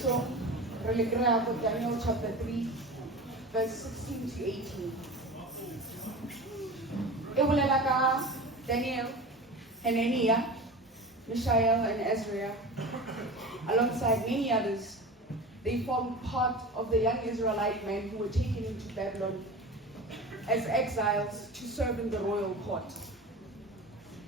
So, Daniel chapter 3, verse 16 to 18. Daniel, Hananiah, Mishael, and Azariah, alongside many others, they formed part of the young Israelite men who were taken into Babylon as exiles to serve in the royal court.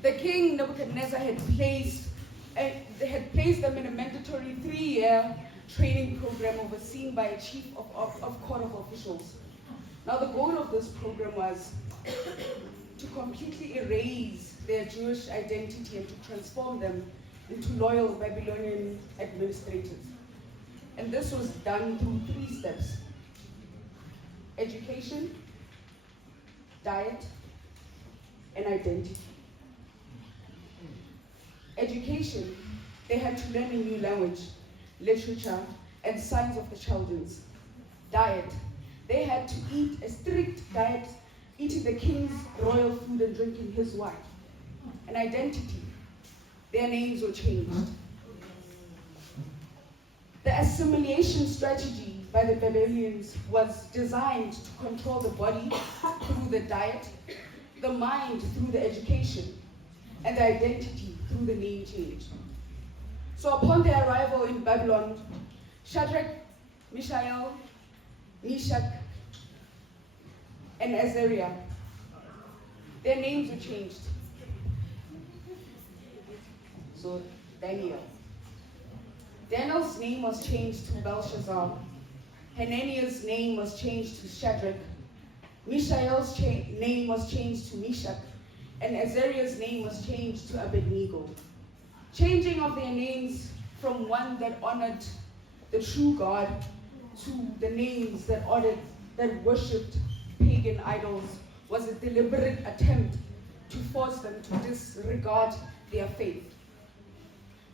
The king Nebuchadnezzar had placed them in a mandatory 3-year training program overseen by a chief of court of officials. Now the goal of this program was to completely erase their Jewish identity and to transform them into loyal Babylonian administrators. And this was done through 3 steps: education, diet, and identity. Education, they had to learn a new language, literature, and signs of the Chaldeans. Diet, they had to eat a strict diet, eating the king's royal food and drinking his wine. And identity, their names were changed. The assimilation strategy by the Babylonians was designed to control the body through the diet, the mind through the education, and the identity through the name change. So upon their arrival in Babylon, Shadrach, Mishael, Meshach, and Azariah, their names were changed. So Daniel's name was changed to Belshazzar. Hananiah's name was changed to Shadrach. Mishael's name was changed to Meshach. And Azariah's name was changed to Abednego. Changing of their names from one that honored the true God to the names that worshipped pagan idols was a deliberate attempt to force them to disregard their faith.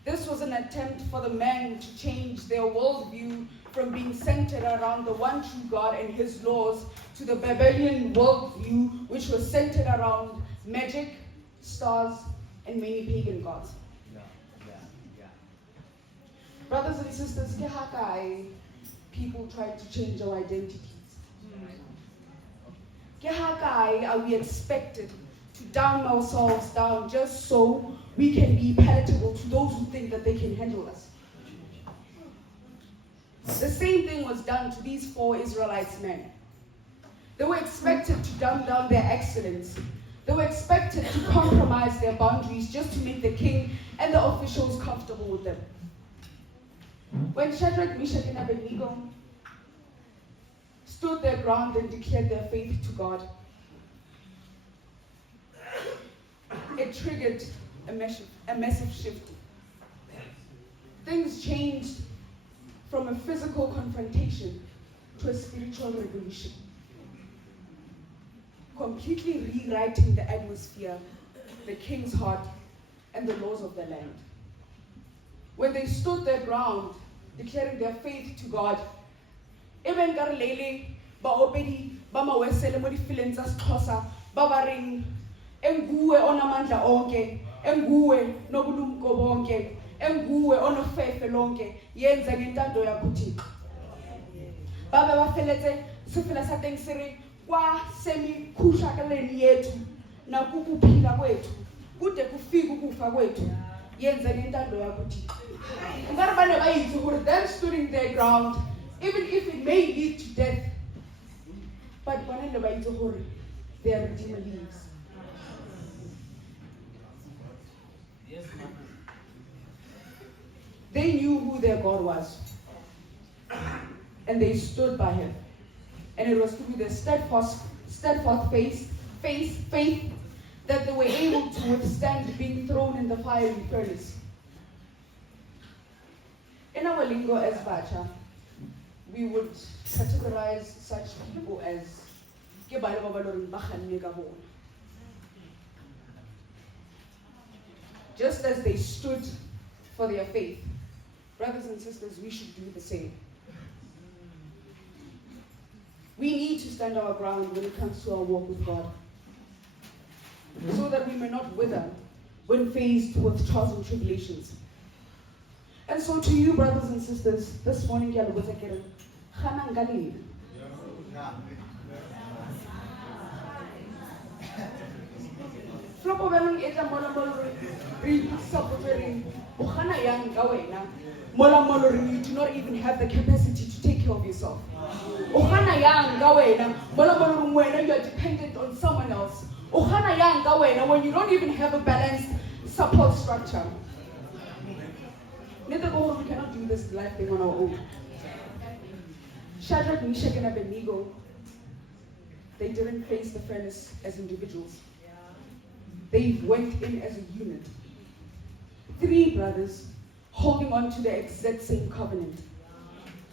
This was an attempt for the men to change their worldview from being centered around the one true God and his laws to the Babylonian worldview, which was centered around magic, stars, and many pagan gods. Brothers and sisters, people try to change our identities. Are we expected to dumb ourselves down just so we can be palatable to those who think that they can handle us? The same thing was done to these 4 Israelites men. They were expected to dumb down their excellence. They were expected to compromise their boundaries just to make the king and the officials comfortable with them. When Shadrach, Meshach, and Abednego stood their ground and declared their faith to God, it triggered a massive shift. Things changed from a physical confrontation to a spiritual revolution, completely rewriting the atmosphere, the king's heart, and the laws of the land. When they stood their ground, declaring their faith to God, even Garlele, Baopedi, Bama Wesele, Modifilens as Tosa, Babaring, Engue onamandla onke, Engue nobulumko bonke, Engue onofefe lonke, yenza ngentando yakho Thixo. Baba bafeletse sifela sateng siri kwa semi khushakaleni yethu nakukuphila kwethu kude kufika ukufa kwethu yenza ngentando yakho Thixo. Ngarbane bayithi gore them stood their ground even if it may lead to death, but bana le bayithi gore they are redeemer lives. They knew who their God was, and they stood by him. And it was through their steadfast faith that they were able to withstand being thrown in the fiery furnace. In our lingo as Bacha, we would categorize such people as just as they stood for their faith. Brothers and sisters, we should do the same. We need to stand our ground when it comes to our walk with God, so that we may not wither when faced with trials and tribulations. And so to you, brothers and sisters, this morning, Flopo belong etla mola molore re supporting ogana yang ka wena mola molore you do not even have the capacity to take care of yourself. Ogana yang ka wena mola molore wena you are dependent on someone else. Ogana yang ka wena when you don't even have a balanced support structure. We cannot do this life thing on our own. Shadrach, Meshach, and Abednego, they didn't face the furnace as individuals. They went in as a unit. 3 brothers holding on to the exact same covenant.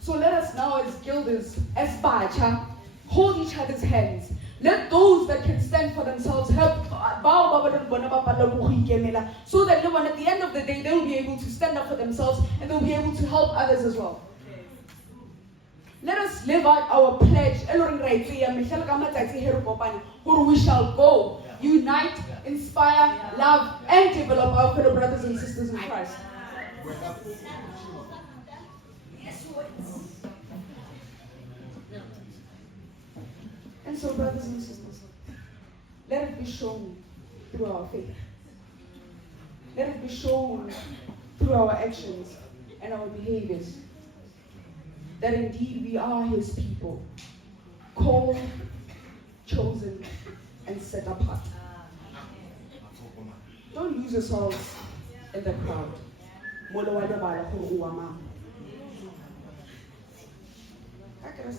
So let us now as guilders, as Bacha, hold each other's hands. Let those that can stand for themselves help so that at the end of the day they will be able to stand up for themselves and they'll be able to help others as well. Let us live out our pledge. We shall go, unite, inspire, love, and develop our fellow brothers and sisters in Christ. And so, brothers and sisters, let it be shown through our faith. Let it be shown through our actions and our behaviors that indeed we are His people, called, chosen, and set apart. Don't lose yourselves in the crowd. I can